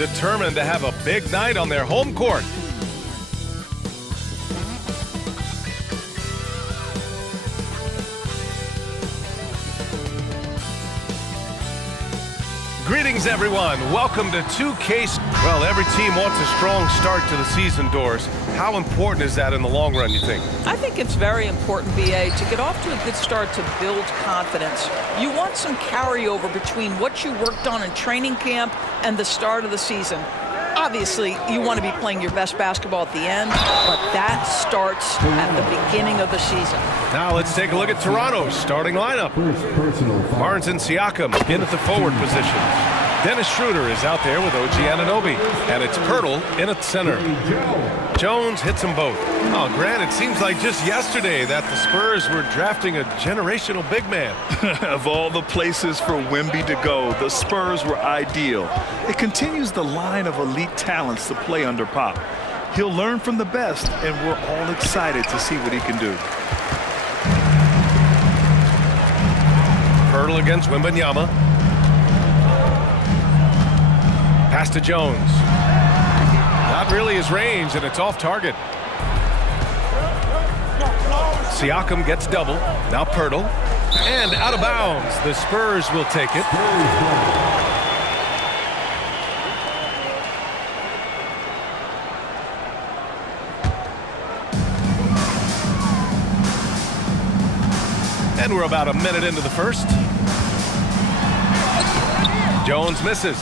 determined to have a big night on their home court. Greetings, everyone. Welcome to 2K. Well, every team wants a strong start to the season, Doris. How important is that in the long run, you think? I think it's very important, BA, to get off to a good start to build confidence. You want some carryover between what you worked on in training camp and the start of the season. Obviously, you want to be playing your best basketball at the end, but that starts at the beginning of the season. Now let's take a look at Toronto's starting lineup. Barnes and Siakam in at the forward positions. Dennis Schroeder is out there with OG Anunoby, and it's Pirtle in at center. Jones hits them both. Oh, Grant, it seems like just yesterday that the Spurs were drafting a generational big man. Of all the places for Wemby to go, the Spurs were ideal. It continues the line of elite talents to play under Pop. He'll learn from the best, and we're all excited to see what he can do. Pirtle against Wembanyama. Pass to Jones. Not really his range, and it's off target. Siakam gets double. Now Pirtle. And out of bounds. The Spurs will take it. And we're about a minute into the first. Jones misses.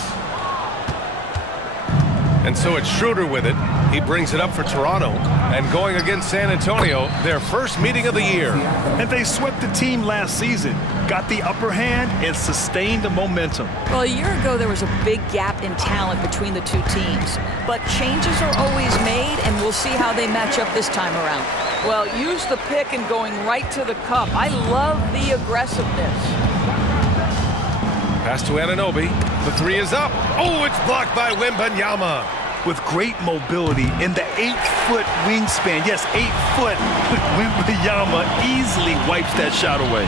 And so it's Schroeder with it. He brings it up for Toronto. And going against San Antonio, their first meeting of the year. And they swept the team last season, got the upper hand, and sustained the momentum. Well, a year ago, there was a big gap in talent between the two teams. But changes are always made, and we'll see how they match up this time around. Well, use the pick and going right to the cup. I love the aggressiveness. Pass to Anunoby. The three is up. Oh, it's blocked by Wembanyama. With great mobility in the 8-foot wingspan. Yes, 8 foot. Wembanyama easily wipes that shot away.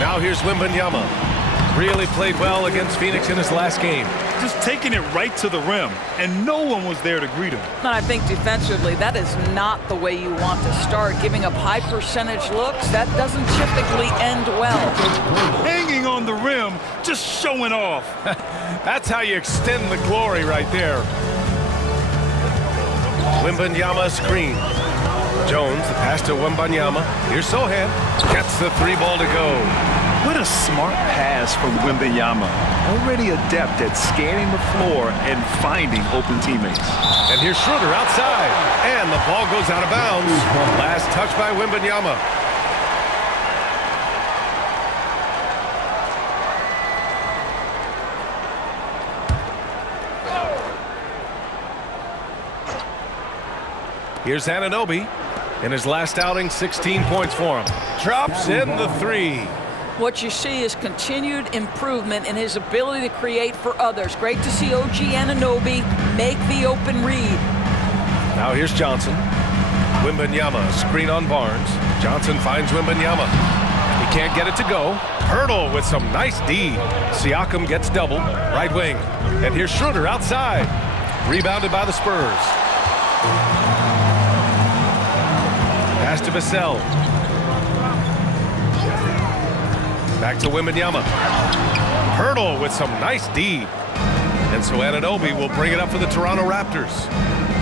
Now here's Wembanyama. Really played well against Phoenix in his last game. Just taking it right to the rim, and no one was there to greet him. And I think defensively, that is not the way you want to start. Giving up high percentage looks, that doesn't typically end well. Hanging on the rim, just showing off. That's how you extend the glory right there. Wembanyama screen. Jones, the pass to Wembanyama. Here's Sohan. Gets the three ball to go. What a smart pass from Wembanyama. Already adept at scanning the floor and finding open teammates. And here's Schroeder outside. And the ball goes out of bounds. Last touch by Wembanyama. Here's Anunoby. In his last outing, 16 points for him. Drops in the three. What you see is continued improvement in his ability to create for others. Great to see OG Anunoby make the open read. Now here's Johnson. Wembanyama, screen on Barnes. Johnson finds Wembanyama. He can't get it to go. Pirtle with some nice D. Siakam gets double. Right wing. And here's Schroeder outside. Rebounded by the Spurs. Pass to Vassell. Back to Wembanyama. Pirtle with some nice D. And so Anunoby will bring it up for the Toronto Raptors.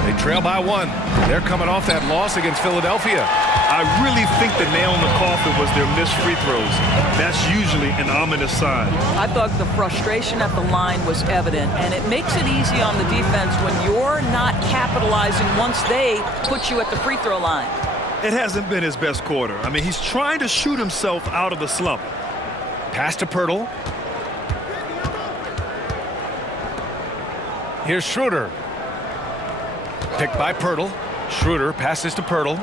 They trail by one. They're coming off that loss against Philadelphia. I really think the nail in the coffin was their missed free throws. That's usually an ominous sign. I thought the frustration at the line was evident, and it makes it easy on the defense when you're not capitalizing once they put you at the free throw line. It hasn't been his best quarter. I mean, he's trying to shoot himself out of the slump. Pass to Pirtle. Here's Schroeder. Picked by Pirtle. Schroeder passes to Pirtle.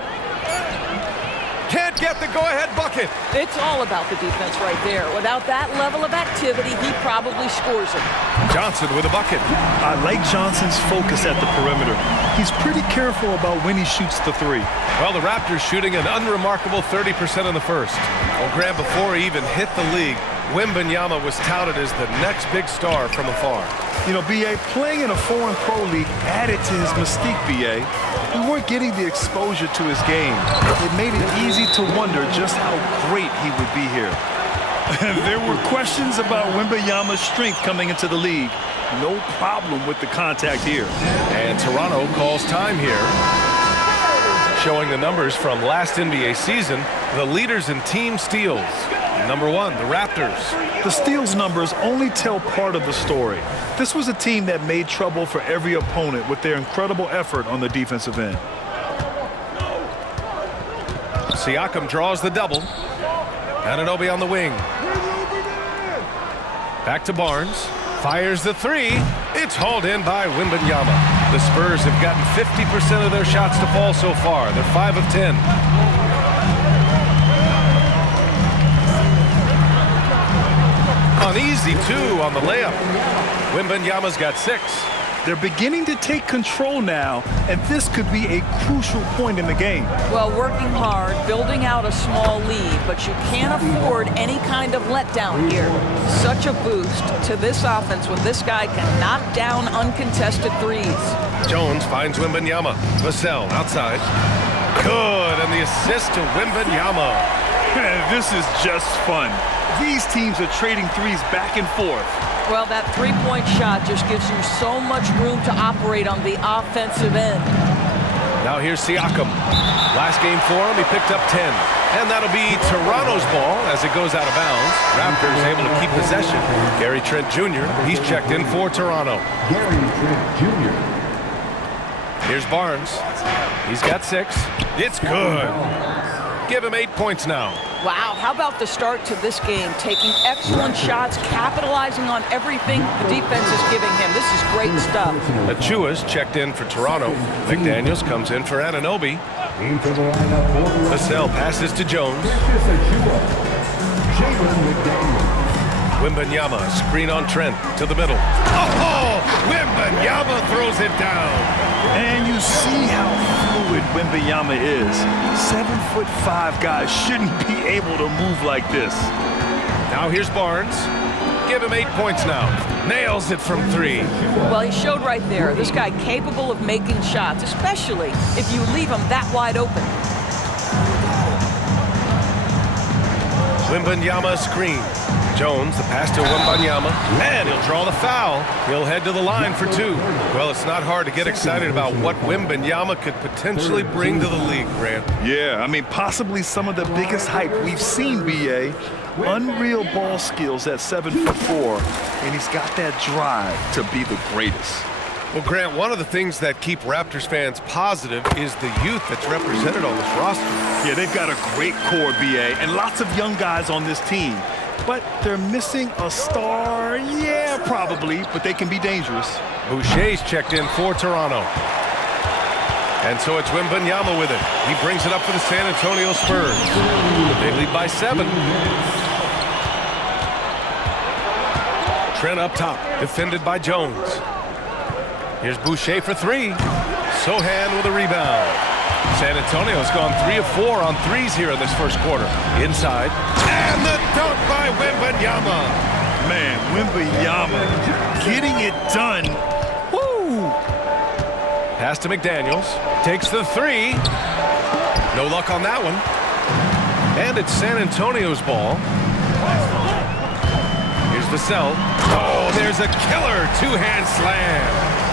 Can't might get the go-ahead bucket. It's all about the defense right there. Without that level of activity, he probably scores it. Johnson with a bucket. I like Johnson's focus at the perimeter. He's pretty careful about when he shoots the three. Well, the Raptors shooting an unremarkable 30% in the first. Well, Grant, before he even hit the league, Wembanyama was touted as the next big star from afar. You know, B.A., playing in a foreign pro league added to his mystique, B.A. We weren't getting the exposure to his game. It made it easy to wonder just how great he would be here. There were questions about Wembanyama's strength coming into the league. No problem with the contact here. And Toronto calls time here. Showing the numbers from last NBA season, the leaders in team steals. Number 1, the Raptors. The steals numbers only tell part of the story. This was a team that made trouble for every opponent with their incredible effort on the defensive end. Siakam draws the double. Anunoby on the wing. Back to Barnes. Fires the three. It's hauled in by Wembanyama. The Spurs have gotten 50% of their shots to fall so far. They're 5 of 10. An easy 2 on the layup. Wembanyama's got 6. They're beginning to take control now, and this could be a crucial point in the game. Well, working hard, building out a small lead, but you can't afford any kind of letdown here. Such a boost to this offense when this guy can knock down uncontested threes. Jones finds Wembanyama. Vassell outside. Good, and the assist to Wembanyama. This is just fun. These teams are trading threes back and forth. Well, that three-point shot just gives you so much room to operate on the offensive end. Now here's Siakam. Last game for him, he picked up 10. And that'll be Toronto's ball as it goes out of bounds. Raptors able to keep possession. Gary Trent Jr., he's checked in for Toronto. Gary Trent Jr. Here's Barnes. He's got 6. It's good. Give him 8 points now. Wow, how about the start to this game? Taking excellent shots, capitalizing on everything the defense is giving him. This is great stuff. Achua's checked in for Toronto. McDaniels comes in for Anunoby. Into the lineup for Vassell passes to Jones. Wembanyama, screen on Trent to the middle. Oh, Wembanyama throws it down. And you see how fluid Wembanyama is. 7'5" guys shouldn't be able to move like this. Now here's Barnes. Give him 8 points now. Nails it from 3. Well, he showed right there. This guy capable of making shots, especially if you leave him that wide open. Wembanyama screen. Jones, the pass to Wembanyama, and he'll draw the foul. He'll head to the line for 2. Well, it's not hard to get excited about what Wembanyama could potentially bring to the league, Grant. Yeah, I mean, possibly some of the biggest hype we've seen, B.A. Unreal ball skills at 7'4", and he's got that drive to be the greatest. Well, Grant, one of the things that keep Raptors fans positive is the youth that's represented on this roster. Yeah, they've got a great core, B.A., and lots of young guys on this team. But they're missing a star, yeah, probably, but they can be dangerous. Boucher's checked in for Toronto. And so it's Wembanyama with it. He brings it up for the San Antonio Spurs. They lead by 7. Trent up top, defended by Jones. Here's Boucher for 3. Sohan with a rebound. San Antonio's gone 3 of 4 on threes here in this first quarter. Inside. And the dunk by Wembanyama. Man, Wembanyama getting it done. Woo! Pass to McDaniels. Takes the 3. No luck on that one. And it's San Antonio's ball. Here's Vassell. Oh, there's a killer two-hand slam.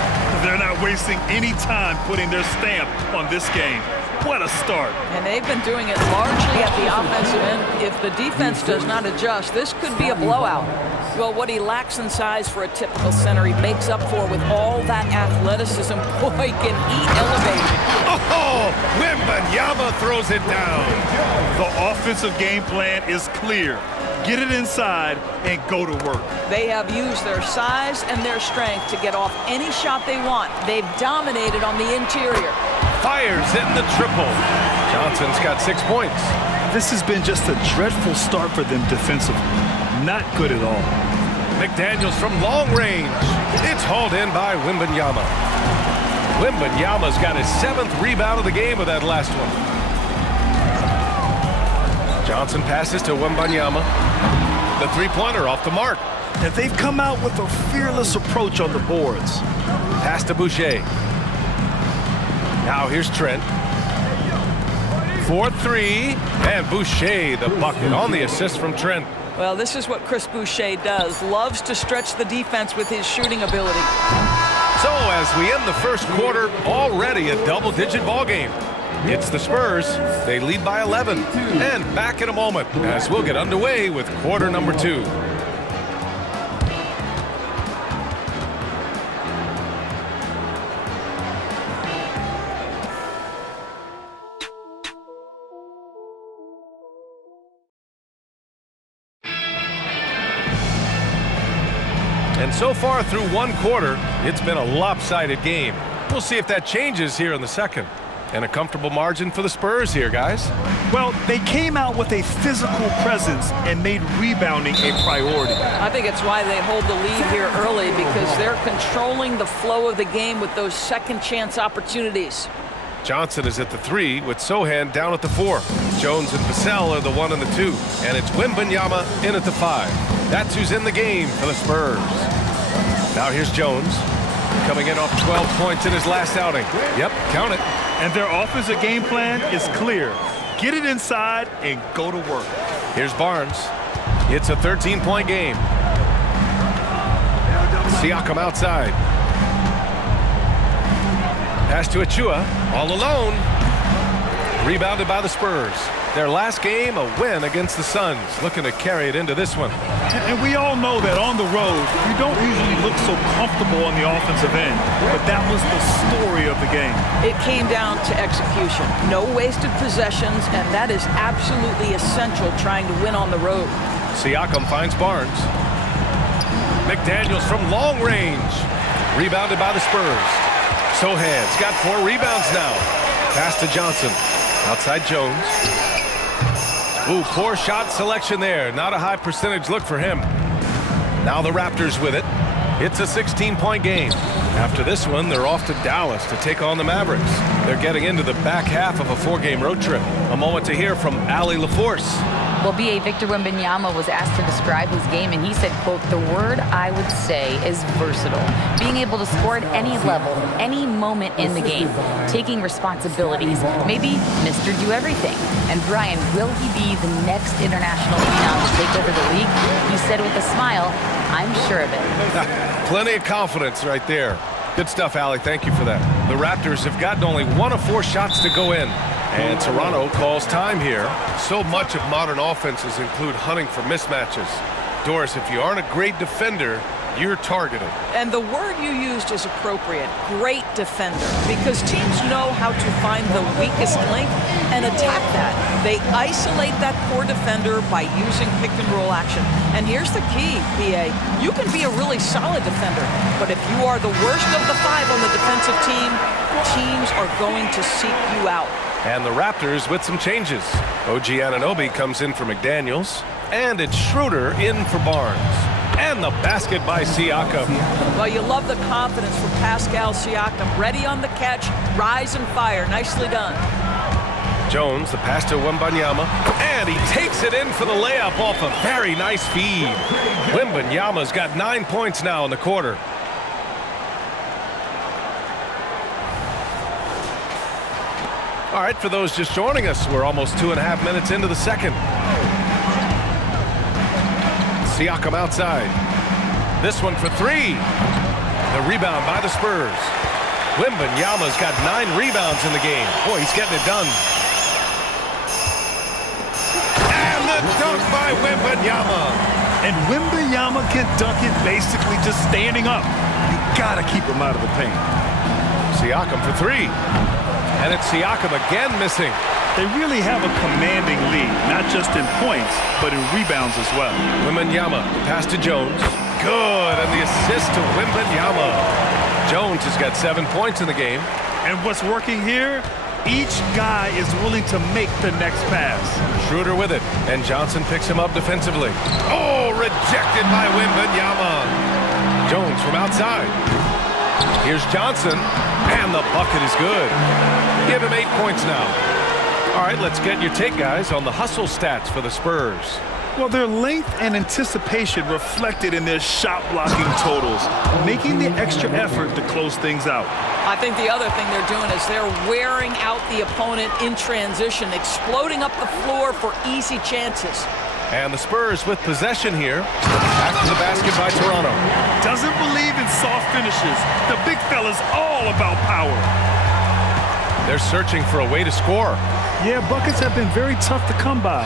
They're not wasting any time putting their stamp on this game. What a start. And they've been doing it largely at the offensive end. If the defense does not adjust, this could be a blowout. Well, what he lacks in size for a typical center, he makes up for with all that athleticism. Boy, can he elevate. Oh, Wembanyama throws it down. The offensive game plan is clear. Get it inside and go to work. They have used their size and their strength to get off any shot they want. They've dominated on the interior. Fires in the triple. Johnson's got 6 points. This has been just a dreadful start for them defensively. Not good at all. McDaniels from long range. It's hauled in by Wembanyama. Wembanyama's got his 7th rebound of the game with that last one. Johnson passes to Wembanyama. The three-pointer off the mark. And they've come out with a fearless approach on the boards. Pass to Boucher. Now here's Trent. 4-3, and Boucher the bucket on the assist from Trent. Well, this is what Chris Boucher does. Loves to stretch the defense with his shooting ability. So as we end the first quarter, already a double-digit ball game. It's the Spurs. They lead by 11. And back in a moment as we'll get underway with quarter number 2. And so far through one quarter, it's been a lopsided game. We'll see if that changes here in the second. And a comfortable margin for the Spurs here, guys. Well, they came out with a physical presence and made rebounding a priority. I think it's why they hold the lead here early, because they're controlling the flow of the game with those second chance opportunities. Johnson is at the 3 with Sohan down at the 4. Jones and Vassell are the 1 and the 2. And it's Wembanyama in at the 5. That's who's in the game for the Spurs. Now here's Jones, coming in off 12 points in his last outing. Yep, count it. And their offensive game plan is clear. Get it inside and go to work. Here's Barnes. It's a 13-point game. Siakam outside. Pass to Achua, all alone. Rebounded by the Spurs. Their last game, a win against the Suns. Looking to carry it into this one. And we all know that on the road, you don't usually look so comfortable on the offensive end. But that was the story of the game. It came down to execution. No wasted possessions, and that is absolutely essential trying to win on the road. Siakam finds Barnes. McDaniels from long range. Rebounded by the Spurs. Sohan's got 4 rebounds now. Pass to Johnson. Outside Jones. Ooh, poor shot selection there. Not a high percentage look for him. Now the Raptors with it. It's a 16-point game. After this one, they're off to Dallas to take on the Mavericks. They're getting into the back half of a 4-game road trip. A moment to hear from Allie LaForce. Well, B.A. Victor Wembanyama was asked to describe his game, and he said, quote, "The word I would say is versatile. Being able to score at any level, any moment in the game, taking responsibilities, maybe Mr. Do Everything." And Brian, will he be the next international phenom to take over the league? He said with a smile, "I'm sure of it." Plenty of confidence right there. Good stuff, Allie. Thank you for that. The Raptors have gotten only 1 of 4 shots to go in. And Toronto calls time here. So much of modern offenses include hunting for mismatches. Doris, if you aren't a great defender, you're targeted. And the word you used is appropriate. Great defender. Because teams know how to find the weakest link and attack that. They isolate that poor defender by using pick-and-roll action. And here's the key, BA. You can be a really solid defender, but if you are the worst of the 5 on the defensive team, teams are going to seek you out. And the Raptors with some changes. OG Anunoby comes in for McDaniels. And it's Schroeder in for Barnes. And the basket by Siakam. Well, you love the confidence from Pascal Siakam. Ready on the catch, rise and fire. Nicely done. Jones, the pass to Wembanyama. And he takes it in for the layup off a very nice feed. Wembanyama's got 9 points now in the quarter. All right, for those just joining us, we're almost 2.5 minutes into the second. Siakam outside. This one for 3. The rebound by the Spurs. Wembanyama's got 9 rebounds in the game. Boy, he's getting it done. And the dunk by Wembanyama. And Wembanyama can dunk it basically just standing up. You gotta keep him out of the paint. Siakam for 3. And it's Siakam again missing. They really have a commanding lead, not just in points, but in rebounds as well. Wembanyama, pass to Jones. Good, and the assist to Wembanyama. Jones has got 7 points in the game. And what's working here? Each guy is willing to make the next pass. Schroeder with it, and Johnson picks him up defensively. Oh, rejected by Wembanyama. Jones from outside. Here's Johnson, and the bucket is good. Give him 8 points now. All right, let's get your take, guys, on the hustle stats for the Spurs. Well, their length and anticipation reflected in their shot blocking totals, making the extra effort to close things out. I think the other thing they're doing is they're wearing out the opponent in transition, exploding up the floor for easy chances. And the Spurs with possession here. Back to the basket by Toronto. Doesn't believe in soft finishes. The big fella's all about power. They're searching for a way to score. Yeah, buckets have been very tough to come by.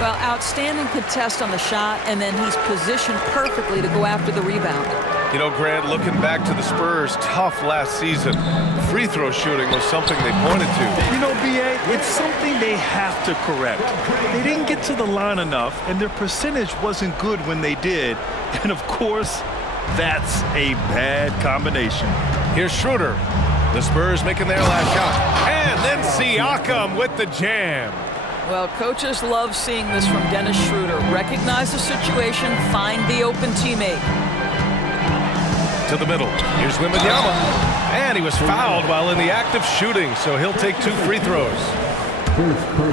Well, outstanding contest on the shot, and then he's positioned perfectly to go after the rebound. You know, Grant, looking back to the Spurs' tough last season, free throw shooting was something they pointed to. You know, B.A., it's something they have to correct. They didn't get to the line enough, and their percentage wasn't good when they did. And, of course, that's a bad combination. Here's Schroeder. The Spurs making their last shot. And then Siakam with the jam. Well, coaches love seeing this from Dennis Schroeder. Recognize the situation, find the open teammate. To the middle. Here's Wembanyama. And he was fouled while in the act of shooting, so he'll take 2 free throws.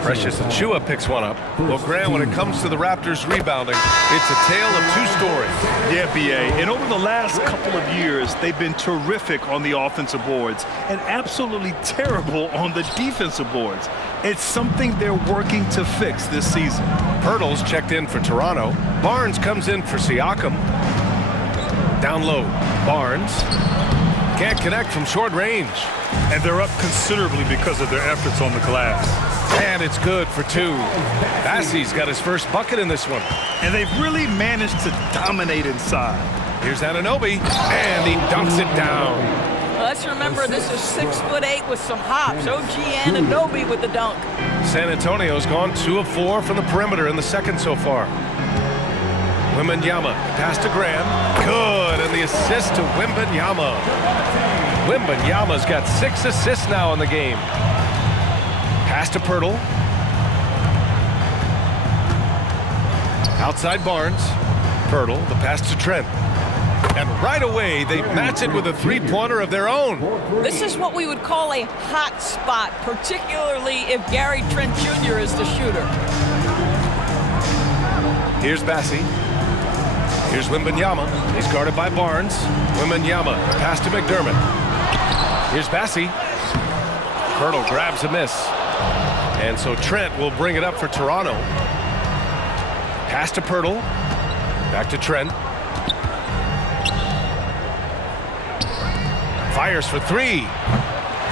Precious Achiuwa picks one up. Well, Grant, when it comes to the Raptors rebounding, it's a tale of 2 stories. Yeah, B.A., and over the last couple of years, they've been terrific on the offensive boards and absolutely terrible on the defensive boards. It's something they're working to fix this season. Pirtle's checked in for Toronto. Barnes comes in for Siakam. Down low, Barnes can't connect from short range. And they're up considerably because of their efforts on the glass. And it's good for 2. Bassey's got his first bucket in this one. And they've really managed to dominate inside. Here's Anunoby, and he dunks it down. Well, let's remember this is 6'8" with some hops. OG Anunoby with the dunk. San Antonio's gone 2 of 4 from the perimeter in the second so far. Wembanyama, pass to Graham. Good, and the assist to Wembanyama. Wembanyama's got 6 assists now in the game. Pass to Pirtle. Outside Barnes. Pirtle, the pass to Trent. And right away, they match it with a 3-pointer of their own. This is what we would call a hot spot, particularly if Gary Trent Jr. is the shooter. Here's Bassey. Here's Wembanyama. He's guarded by Barnes. Wembanyama, pass to McDermott. Here's Bassey. Pirtle grabs a miss. And so Trent will bring it up for Toronto. Pass to Pirtle. Back to Trent. Fires for 3.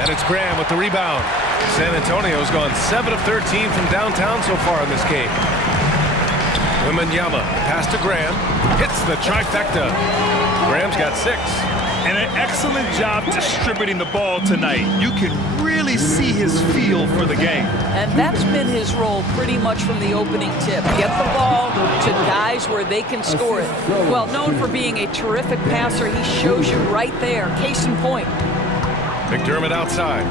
And it's Graham with the rebound. San Antonio's gone 7 of 13 from downtown so far in this game. Wembanyama, pass to Graham. Hits the trifecta. Graham's got 6. And an excellent job distributing the ball tonight. You can really see his feel for the game. And that's been his role pretty much from the opening tip. Get the ball to guys where they can score it. Well, known for being a terrific passer, he shows you right there. Case in point. McDermott outside.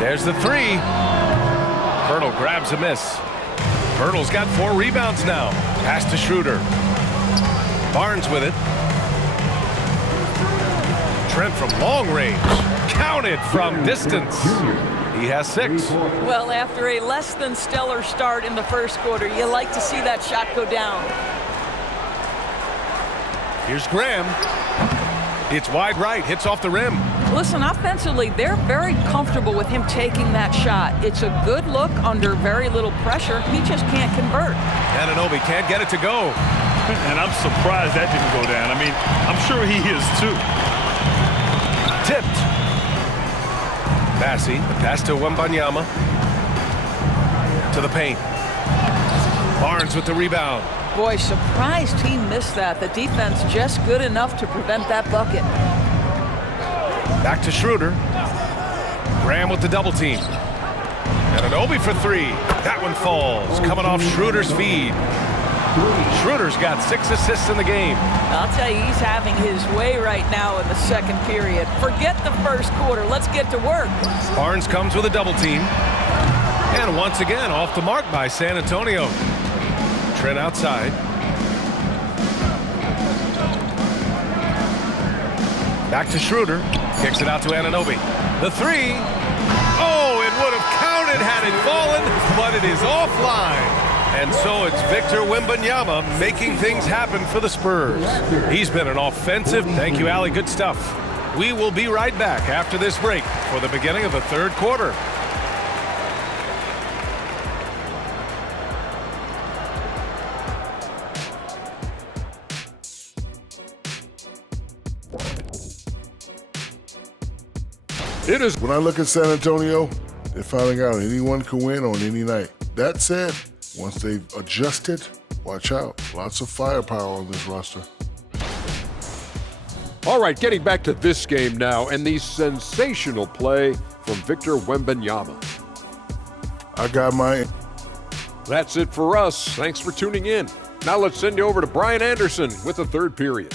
There's the 3. Pirtle grabs a miss. Pirtle's got 4 rebounds now. Pass to Schroeder. Barnes with it. Trent from long range. Counted from distance. He has 6. Well, after a less than stellar start in the first quarter, you like to see that shot go down. Here's Graham. It's wide right. Hits off the rim. Listen, offensively, they're very comfortable with him taking that shot. It's a good look under very little pressure. He just can't convert. Anunoby can't get it to go. And I'm surprised that didn't go down. I mean, I'm sure he is too. Tipped. Bassey, the pass to Wembanyama. To the paint. Barnes with the rebound. Boy, surprised he missed that. The defense just good enough to prevent that bucket. Back to Schroeder. Graham with the double team. Anunoby for 3. That one falls. Coming off Schroeder's feed. Schroeder's got 6 assists in the game. I'll tell you, he's having his way right now in the second period. Forget the first quarter. Let's get to work. Barnes comes with a double team. And once again, off the mark by San Antonio. Trent outside. Back to Schroeder. Kicks it out to Anunoby. The three. Oh, it would have counted had it fallen, but it is offline. And so it's Victor Wembanyama making things happen for the Spurs. He's been an offensive. Thank you, Allie. Good stuff. We will be right back after this break for the beginning of the third quarter. It is. When I look at San Antonio, they're finding out anyone can win on any night. That said, once they've adjusted, watch out. Lots of firepower on this roster. All right, getting back to this game now and the sensational play from Victor Wembanyama. I got mine. That's it for us. Thanks for tuning in. Now let's send you over to Brian Anderson with the third period.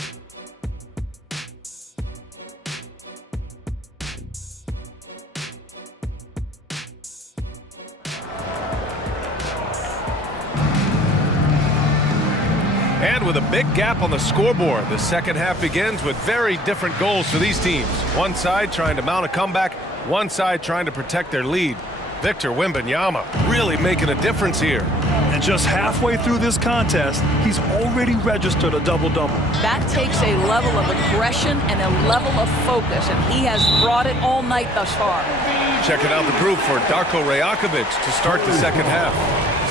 And with a big gap on the scoreboard, the second half begins with very different goals for these teams. One side trying to mount a comeback, one side trying to protect their lead. Victor Wembanyama really making a difference here. And just halfway through this contest, he's already registered a double-double. That takes a level of aggression and a level of focus, and he has brought it all night thus far. Checking out the group for Darko Rajakovic to start the second half.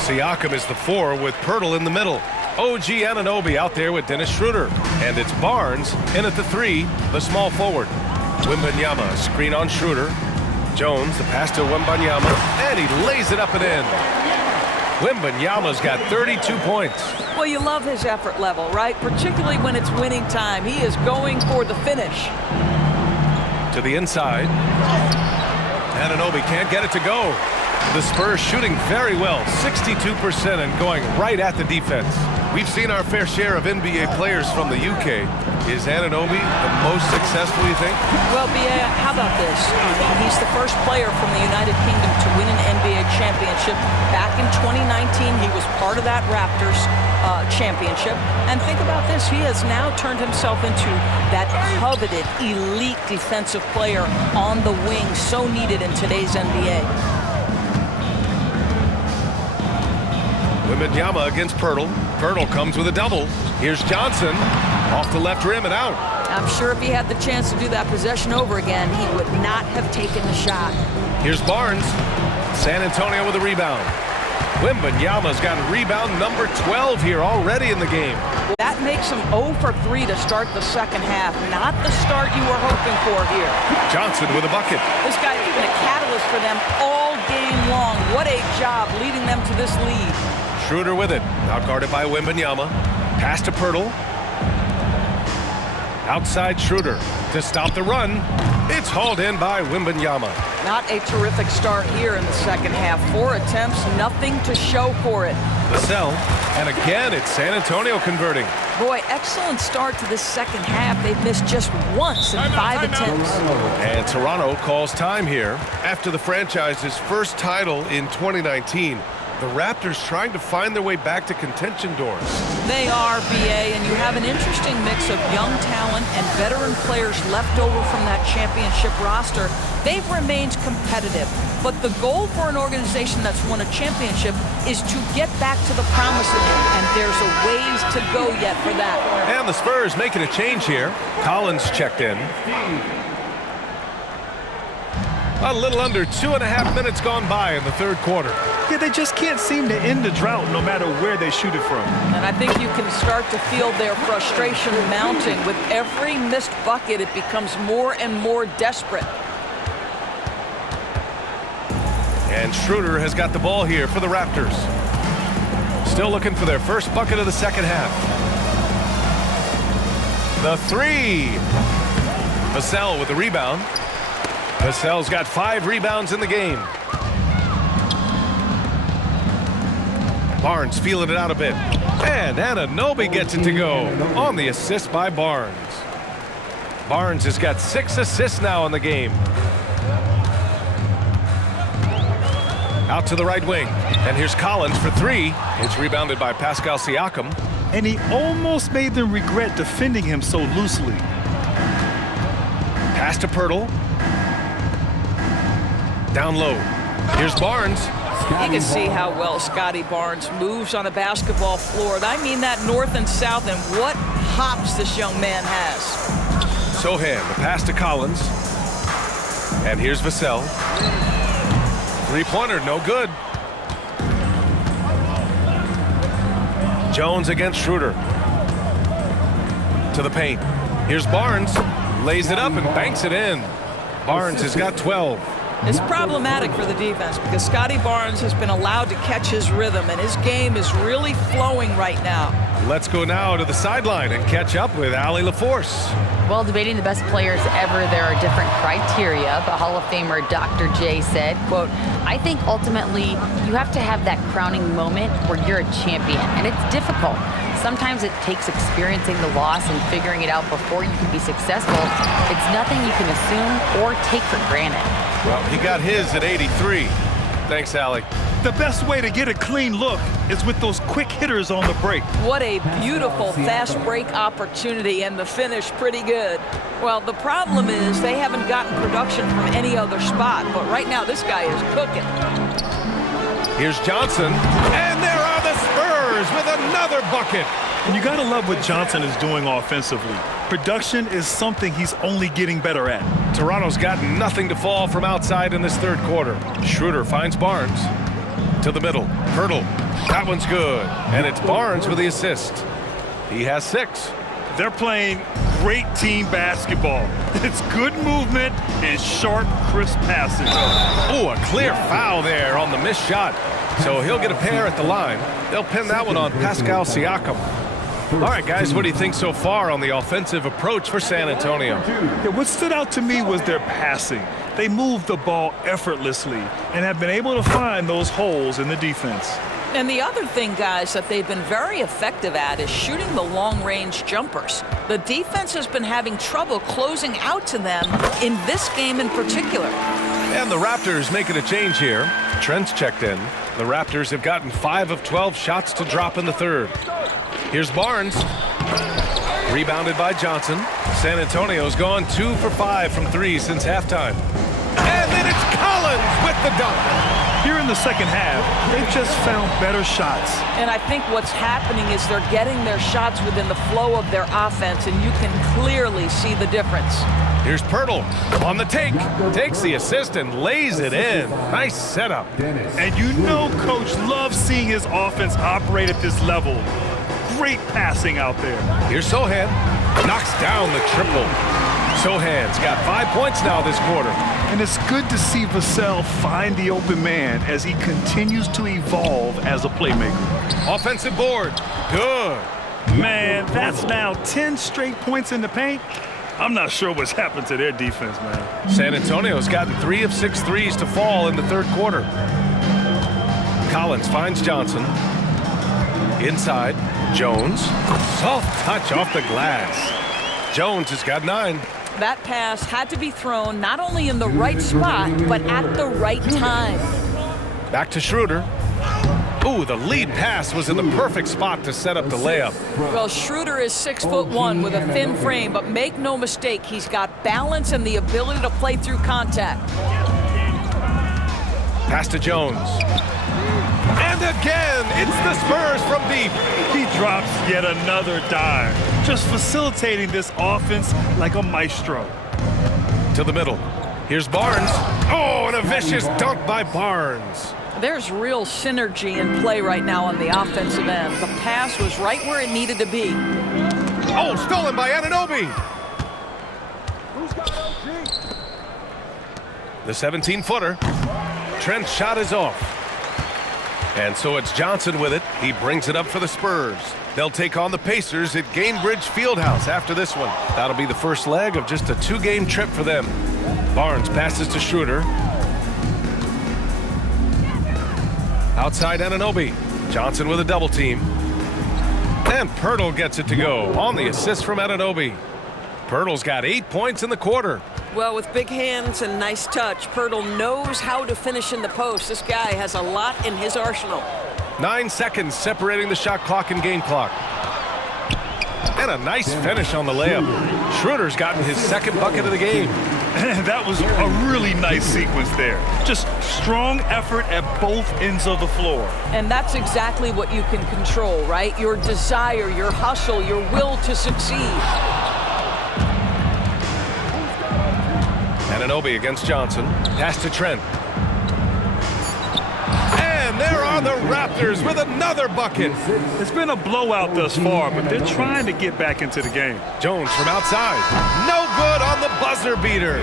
Siakam is the 4 with Pirtle in the middle. OG Anunoby out there with Dennis Schroeder. And it's Barnes in at the 3, the small forward. Wembanyama, screen on Schroeder. Jones, the pass to Wembanyama, and he lays it up and in. Wembanyama's got 32 points. Well, you love his effort level, right? Particularly when it's winning time. He is going for the finish. To the inside. Anunoby can't get it to go. The Spurs shooting very well, 62% and going right at the defense. We've seen our fair share of NBA players from the UK. Is Anunoby the most successful, you think? Well, B.A., how about this? He's the first player from the United Kingdom to win an NBA championship. Back in 2019, he was part of that Raptors championship. And think about this. He has now turned himself into that coveted elite defensive player on the wing, so needed in today's NBA. Wembanyama against Pirtle. Pirtle comes with a double. Here's Johnson off the left rim and out. I'm sure if he had the chance to do that possession over again, he would not have taken the shot. Here's Barnes. San Antonio with a rebound. Wembanyama's got rebound number 12 here already in the game. That makes him 0 for 3 to start the second half. Not the start you were hoping for here. Johnson with a bucket. This guy's been a catalyst for them all game long. What a job leading them to this lead. Schroeder with it. Out guarded by Wembanyama. Pass to Pirtle. Outside Schroeder to stop the run. It's hauled in by Wembanyama. Not a terrific start here in the second half. 4 attempts, nothing to show for it. Vassell, and again it's San Antonio converting. Boy, excellent start to this second half. They've missed just once in 5 attempts. And Toronto calls time here. After the franchise's first title in 2019, the Raptors trying to find their way back to contention doors. They are, B.A., and you have an interesting mix of young talent and veteran players left over from that championship roster. They've remained competitive, but the goal for an organization that's won a championship is to get back to the promised land, and there's a ways to go yet for that. And the Spurs making a change here. Collins checked in. A little under 2.5 minutes gone by in the third quarter. Yeah, they just can't seem to end the drought no matter where they shoot it from. And I think you can start to feel their frustration mounting. With every missed bucket, it becomes more and more desperate. And Schroeder has got the ball here for the Raptors. Still looking for their first bucket of the second half. The 3. Vassell with the rebound. Vassell's got 5 rebounds in the game. Barnes feeling it out a bit. And Anunoby gets it to go on the assist by Barnes. Barnes has got 6 assists now in the game. Out to the right wing. And here's Collins for 3. It's rebounded by Pascal Siakam. And he almost made them regret defending him so loosely. Pass to Pirtle. Down low. Here's Barnes. You can see how well Scotty Barnes moves on a basketball floor. And I mean that north and south, and what hops this young man has. Sohan, the pass to Collins. And here's Vassell. Three-pointer, no good. Jones against Schroeder. To the paint. Here's Barnes. Lays it up and banks it in. Barnes has got 12. It's problematic for the defense because Scotty Barnes has been allowed to catch his rhythm, and his game is really flowing right now. Let's go now to the sideline and catch up with Allie LaForce. Well, debating the best players ever, there are different criteria, but Hall of Famer Dr. J said, quote, I think ultimately you have to have that crowning moment where you're a champion, and it's difficult. Sometimes it takes experiencing the loss and figuring it out before you can be successful. It's nothing you can assume or take for granted. Well, he got his at 83. Thanks, Allie. The best way to get a clean look is with those quick hitters on the break. What a beautiful fast break opportunity, and the finish pretty good. Well, the problem is they haven't gotten production from any other spot, but right now this guy is cooking. Here's Johnson, and there are the Spurs with another bucket. And you gotta love what Johnson is doing offensively. Production is something he's only getting better at. Toronto's got nothing to fall from outside in this third quarter. Schroeder finds Barnes. To the middle. Pirtle. That one's good. And it's Barnes with the assist. He has 6. They're playing great team basketball. It's good movement and sharp, crisp passing. Oh, a clear foul there on the missed shot. So he'll get a pair at the line. They'll pin that one on Pascal Siakam. All right, guys, what do you think so far on the offensive approach for San Antonio? Yeah, what stood out to me was their passing. They moved the ball effortlessly and have been able to find those holes in the defense. And the other thing, guys, that they've been very effective at is shooting the long-range jumpers. The defense has been having trouble closing out to them in this game in particular. And the Raptors making a change here. Trent's checked in. The Raptors have gotten 5 of 12 shots to drop in the third. Here's Barnes. Rebounded by Johnson. San Antonio's gone 2 for 5 from 3 since halftime. And then it's Collins with the dunk. Here in the second half, they've just found better shots. And I think what's happening is they're getting their shots within the flow of their offense, and you can clearly see the difference. Here's Pirtle on the take. Takes the assist and lays it in. Nice setup. And you know Coach loves seeing his offense operate at this level. Great passing out there. Here's Sohan. Knocks down the triple. Sohan's got 5 points now this quarter. And it's good to see Vassell find the open man as he continues to evolve as a playmaker. Offensive board. Good. Man, that's now 10 straight points in the paint. I'm not sure what's happened to their defense, man. San Antonio's gotten 3 of 6 threes to fall in the third quarter. Collins finds Johnson. Inside, Jones. Soft touch off the glass. Jones has got 9. That pass had to be thrown not only in the right spot, but at the right time. Back to Schroeder. Ooh, the lead pass was in the perfect spot to set up the layup. Well, Schroeder is 6'1" with a thin frame, but make no mistake, he's got balance and the ability to play through contact. Pass to Jones. And again, it's the Spurs from deep. He drops yet another dime, just facilitating this offense like a maestro. To the middle. Here's Barnes. Oh, and a vicious dunk by Barnes. There's real synergy in play right now on the offensive end. The pass was right where it needed to be. Oh, stolen by Anunoby. The 17-footer. Trent's shot is off. And so it's Johnson with it. He brings it up for the Spurs. They'll take on the Pacers at Gainbridge Fieldhouse after this one. That'll be the first leg of just a 2-game trip for them. Barnes passes to Schroeder. Outside Anunoby. Johnson with a double team. And Pirtle gets it to go on the assist from Anunoby. Pirtle's got 8 points in the quarter. Well, with big hands and nice touch, Pirtle knows how to finish in the post. This guy has a lot in his arsenal. 9 seconds separating the shot clock and game clock. And a nice finish on the layup. Schroeder's gotten his second bucket of the game. That was a really nice sequence there. Just strong effort at both ends of the floor. And that's exactly what you can control, right? Your desire, your hustle, your will to succeed. Anunoby against Johnson. Pass to Trent. And there are the Raptors with another bucket. It's been a blowout thus far, but they're trying to get back into the game. Jones from outside. No good on the buzzer beater.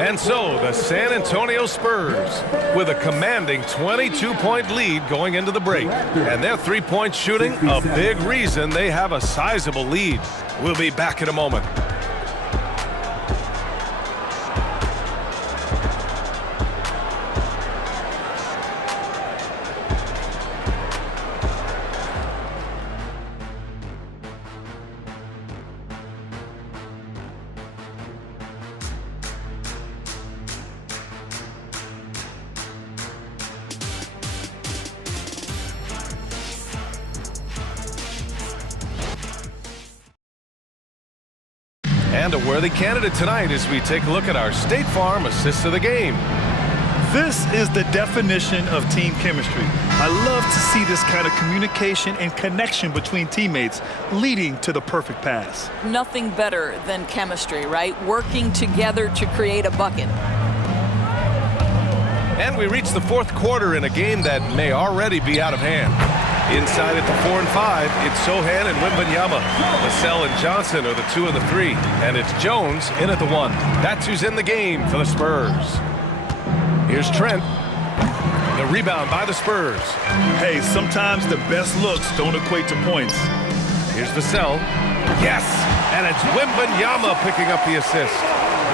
And so the San Antonio Spurs with a commanding 22-point lead going into the break. And their three-point shooting, a big reason they have a sizable lead. We'll be back in a moment. And a worthy candidate tonight as we take a look at our State Farm assist of the game. This is the definition of team chemistry. I love to see this kind of communication and connection between teammates leading to the perfect pass. Nothing better than chemistry, right? Working together to create a bucket. And we reach the fourth quarter in a game that may already be out of hand. Inside at the 4 and 5, it's Sohan and Wembanyama. Vassell and Johnson are the 2 and the 3. And it's Jones in at the 1. That's who's in the game for the Spurs. Here's Trent. The rebound by the Spurs. Hey, sometimes the best looks don't equate to points. Here's Vassell. Yes! And it's Wembanyama picking up the assist.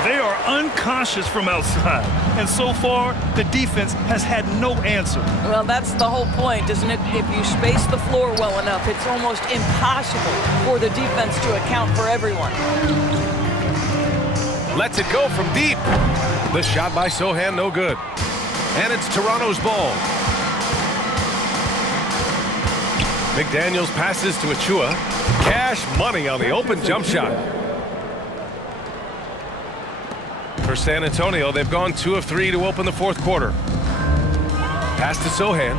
They are unconscious from outside, and so far, the defense has had no answer. Well, that's the whole point, isn't it? If you space the floor well enough, it's almost impossible for the defense to account for everyone. Lets it go from deep. The shot by Sohan, no good. And it's Toronto's ball. McDaniels passes to Achua. Cash money on the open jump shot. For San Antonio, they've gone 2 of 3 to open the fourth quarter. Pass to Sohan.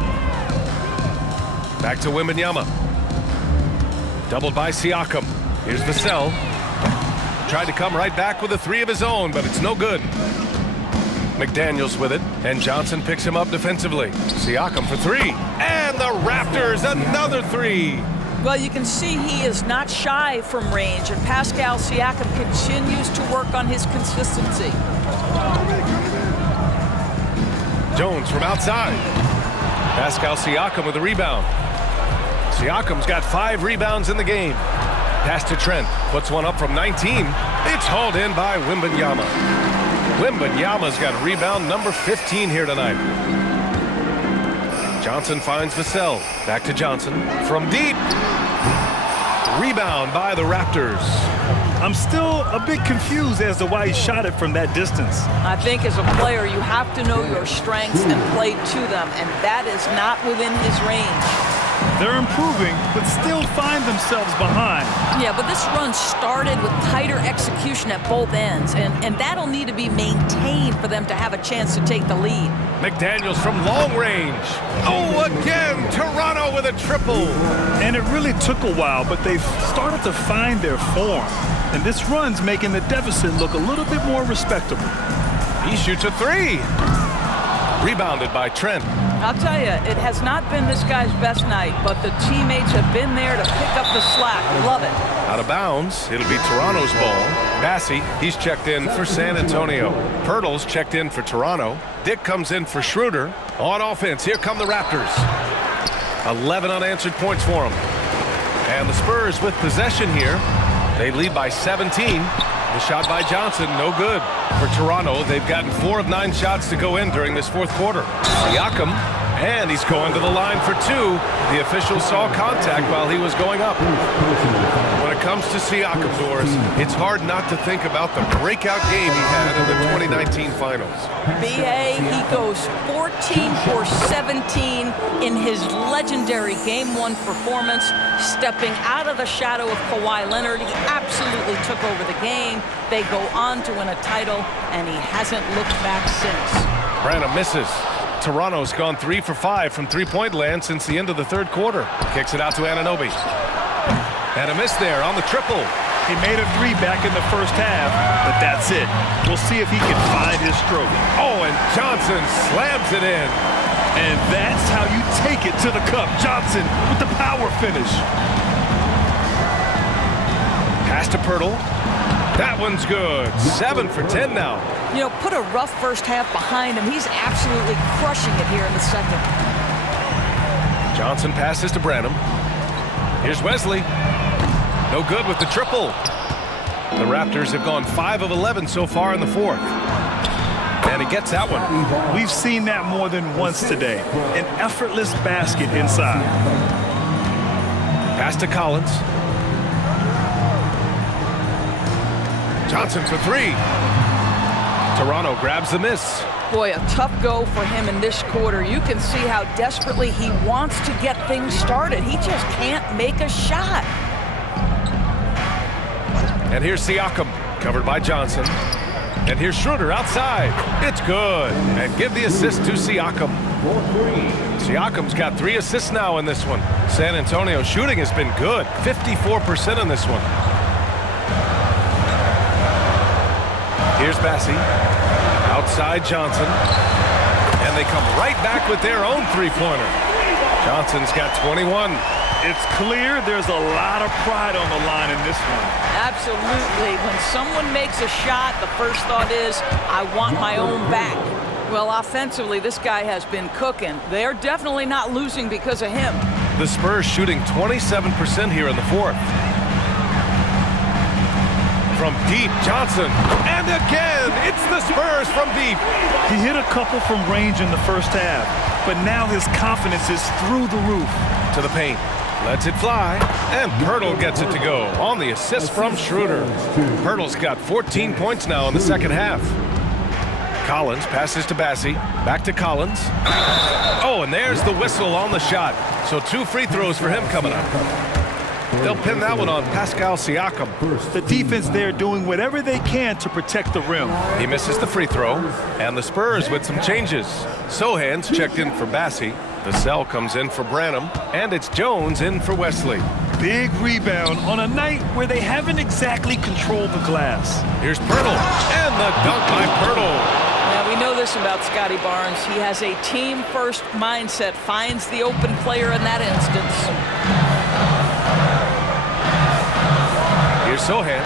Back to Wembanyama. Doubled by Siakam. Here's Vassell. Tried to come right back with a 3 of his own, but it's no good. McDaniels with it, and Johnson picks him up defensively. Siakam for 3. And the Raptors, another 3. Well, you can see he is not shy from range, and Pascal Siakam continues to work on his consistency. Jones from outside. Pascal Siakam with a rebound. Siakam's got 5 rebounds in the game. Pass to Trent. Puts one up from 19. It's hauled in by Wembanyama. Wembanyama's got rebound number 15 here tonight. Johnson finds Vassell. Back to Johnson. From deep. Rebound by the Raptors. I'm still a bit confused as to why he shot it from that distance. I think as a player, you have to know your strengths and play to them, and that is not within his range. They're improving, but still find themselves behind. Yeah, but this run started with tighter execution at both ends, and that'll need to be maintained for them to have a chance to take the lead. McDaniels from long range. Oh, again, Toronto with a triple. And it really took a while, but they've started to find their form. And this run's making the deficit look a little bit more respectable. He shoots a 3. Rebounded by Trent. I'll tell you, it has not been this guy's best night, but the teammates have been there to pick up the slack. Love it. Out of bounds. It'll be Toronto's ball. Massey, he's checked in for San Antonio. Pirtle's checked in for Toronto. Dick comes in for Schroeder. On offense, here come the Raptors. 11 unanswered points for them. And the Spurs with possession here. They lead by 17. The shot by Johnson, no good. For Toronto, they've gotten 4 of 9 shots to go in during this fourth quarter. Siakam, And he's going to the line for two. The official saw contact while he was going up. When it comes to Siakam, Doris, it's hard not to think about the breakout game he had in the 2019 finals. B.A., he goes 14 for 17 in his legendary Game 1 performance, stepping out of the shadow of Kawhi Leonard. He absolutely took over the game. They go on to win a title, and he hasn't looked back since. Branham misses. Toronto's gone 3 for 5 from three-point land since the end of the third quarter. Kicks it out to Anunoby. And a miss there on the triple. He made a three back in the first half, but that's it. We'll see if he can find his stroke. Oh, and Johnson slams it in. And that's how you take it to the cup. Johnson with the power finish. Pass to Pirtle. That one's good. 7 for 10 now. You know, put a rough first half behind him. He's absolutely crushing it here in the second. Johnson passes to Branham. Here's Wesley. No good with the triple. The Raptors have gone 5 of 11 so far in the fourth. And he gets that one. We've seen that more than once today. An effortless basket inside. Pass to Collins. Johnson for three. Toronto grabs the miss. Boy, a tough go for him in this quarter. You can see how desperately he wants to get things started. He just can't make a shot. And here's Siakam, covered by Johnson. And here's Schroeder outside. It's good. And give the assist to Siakam. Siakam's got 3 assists now in this one. San Antonio's shooting has been good. 54% in this one. Here's Bassi. Outside Johnson. And they come right back with their own three-pointer. Johnson's got 21. It's clear there's a lot of pride on the line in this one. Absolutely. When someone makes a shot, the first thought is, I want my own back. Well, offensively, this guy has been cooking. They're definitely not losing because of him. The Spurs shooting 27% here in the fourth. From deep, Johnson. And again, it's the Spurs from deep. He hit a couple from range in the first half, but now his confidence is through the roof. To the paint. Lets it fly. And Pirtle gets it to go on the assist from Schroeder. Pirtle's got 14 points now in the second half. Collins passes to Bassi. Back to Collins. Oh, and there's the whistle on the shot. So 2 free throws for him coming up. They'll pin that one on Pascal Siakam. The defense there doing whatever they can to protect the rim. He misses the free throw. And the Spurs with some changes. Sohan's checked in for Bassi. Vassell comes in for Branham. And it's Jones in for Wesley. Big rebound on a night where they haven't exactly controlled the glass. Here's Pirtle. And the dunk by Pirtle. Now, we know this about Scotty Barnes. He has a team-first mindset, finds the open player in that instance. Here's Sohan.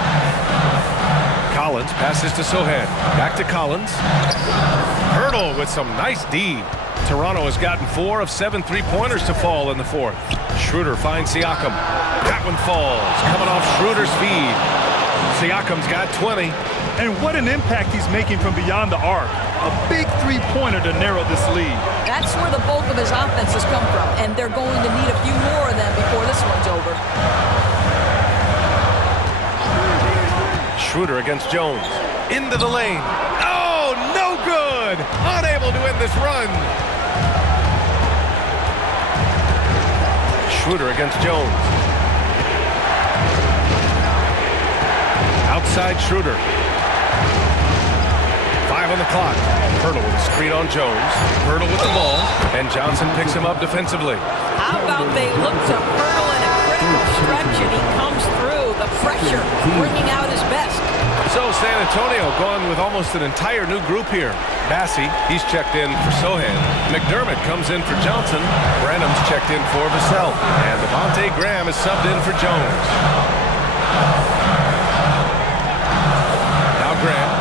Collins passes to Sohan. Back to Collins. Pirtle with some nice D. Toronto has gotten 4 of 7 three-pointers to fall in the fourth. Schroeder finds Siakam. That one falls. Coming off Schroeder's feed. Siakam's got 20. And what an impact he's making from beyond the arc. A big three-pointer to narrow this lead. That's where the bulk of his offense has come from, and they're going to need a few more of them before this one's over. Schroeder against Jones. Into the lane. Oh, no good! Unable to end this run. Schroeder against Jones. Outside Schroeder. 5 on the clock. Pirtle with a screen on Jones. Pirtle with the ball. And Johnson picks him up defensively. How about they look to Pirtle in a critical stretch, and he comes through. The pressure, bringing out his best. So San Antonio going with almost an entire new group here. Bassi, he's checked in for Sohan. McDermott comes in for Johnson. Branham's checked in for Vassell. And Devontae Graham is subbed in for Jones. Now Graham.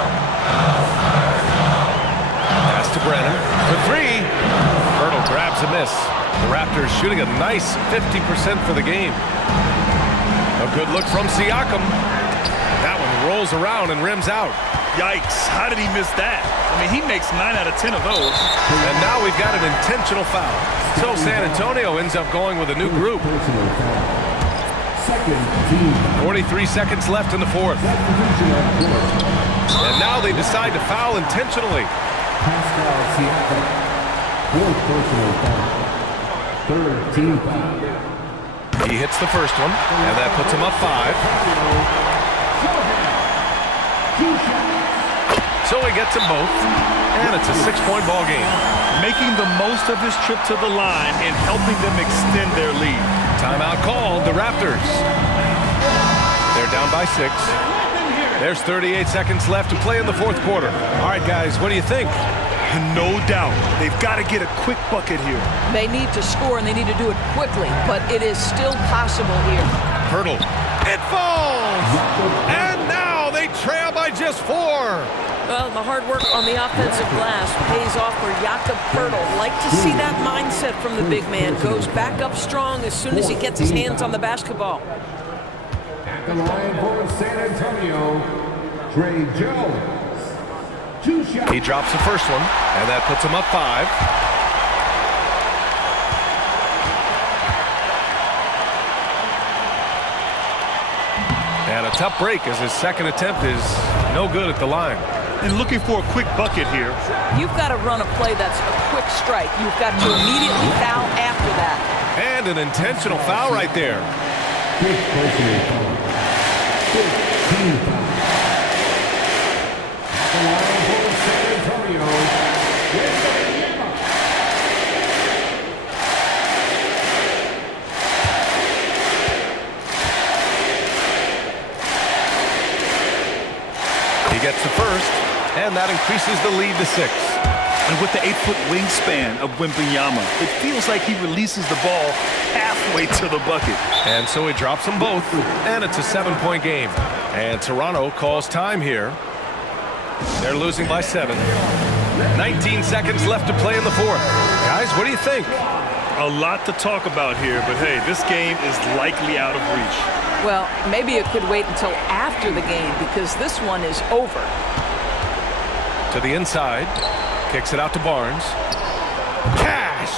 Pass to Branham for 3. Pirtle grabs a miss. The Raptors shooting a nice 50% for the game. A good look from Siakam. That one rolls around and rims out. Yikes, how did he miss that? I mean, he makes 9 out of 10 of those. And now we've got an intentional foul. So San Antonio ends up going with a new group. 43 seconds left in the fourth. And now they decide to foul intentionally. Third team foul. He hits the first one, and that puts him up 5. So he gets them both, and it's a 6-point ball game. Making the most of his trip to the line and helping them extend their lead. Timeout called, the Raptors. They're down by 6. There's 38 seconds left to play in the fourth quarter. All right, guys, what do you think? No doubt. They've got to get a quick bucket here. They need to score, and they need to do it quickly, but it is still possible here. Hurdle. It falls! And now they trail by just 4. Well, the hard work on the offensive glass pays off for Jakob Poeltl. Like to see that mindset from the big man. Goes back up strong as soon as he gets his hands on the basketball. At the line for San Antonio, Trey Jones. 2 shots. He drops the first one, and that puts him up 5. And a tough break as his second attempt is no good at the line. And looking for a quick bucket here. You've got to run a play that's a quick strike. You've got to immediately foul after that. And an intentional foul right there. Fifth personal foul. 15 foul. At the line for San Antonio, Wembanyama. He gets the first, and that increases the lead to 6. And with the 8-foot wingspan of Wembanyama, it feels like he releases the ball halfway to the bucket. And so he drops them both, and it's a 7-point game. And Toronto calls time here. They're losing by 7. 19 seconds left to play in the fourth. Guys, what do you think? A lot to talk about here, but hey, this game is likely out of reach. Well, maybe it could wait until after the game because this one is over. To the inside. Kicks it out to Barnes. Cash!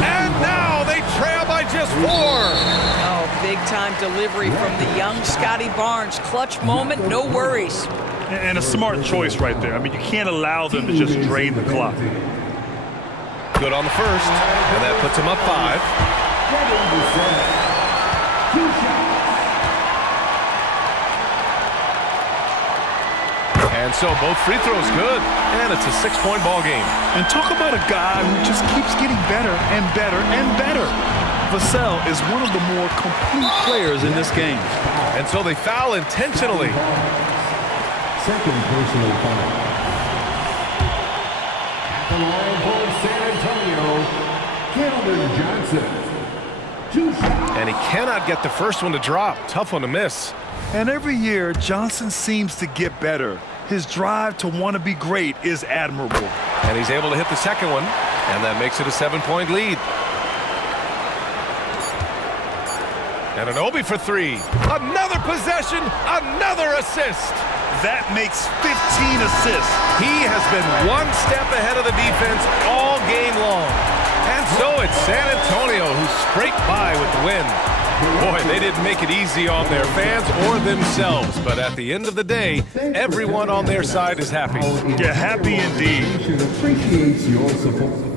And now they trail by just 4. Oh, big-time delivery from the young Scotty Barnes. Clutch moment, no worries. And a smart choice right there. I mean, you can't allow them to just drain the clock. Good on the first, and that puts him up 5. And so both free throws good, and it's a 6-point ball game. And talk about a guy who just keeps getting better and better and better. Vassell is one of the more complete players in this game. And so they foul intentionally. Second personal foul. At the line for San Antonio, Keldon Johnson. 2 shots. And he cannot get the first one to drop. Tough one to miss. And every year, Johnson seems to get better. His drive to want to be great is admirable. And he's able to hit the second one, and that makes it a 7-point lead. And an Obi for 3. Another possession, another assist. That makes 15 assists. He has been one step ahead of the defense all game long. And so it's San Antonio who scraped by with the win. Boy, they didn't make it easy on their fans or themselves, but at the end of the day, everyone on their side is happy. Yeah, happy indeed. Appreciates your support.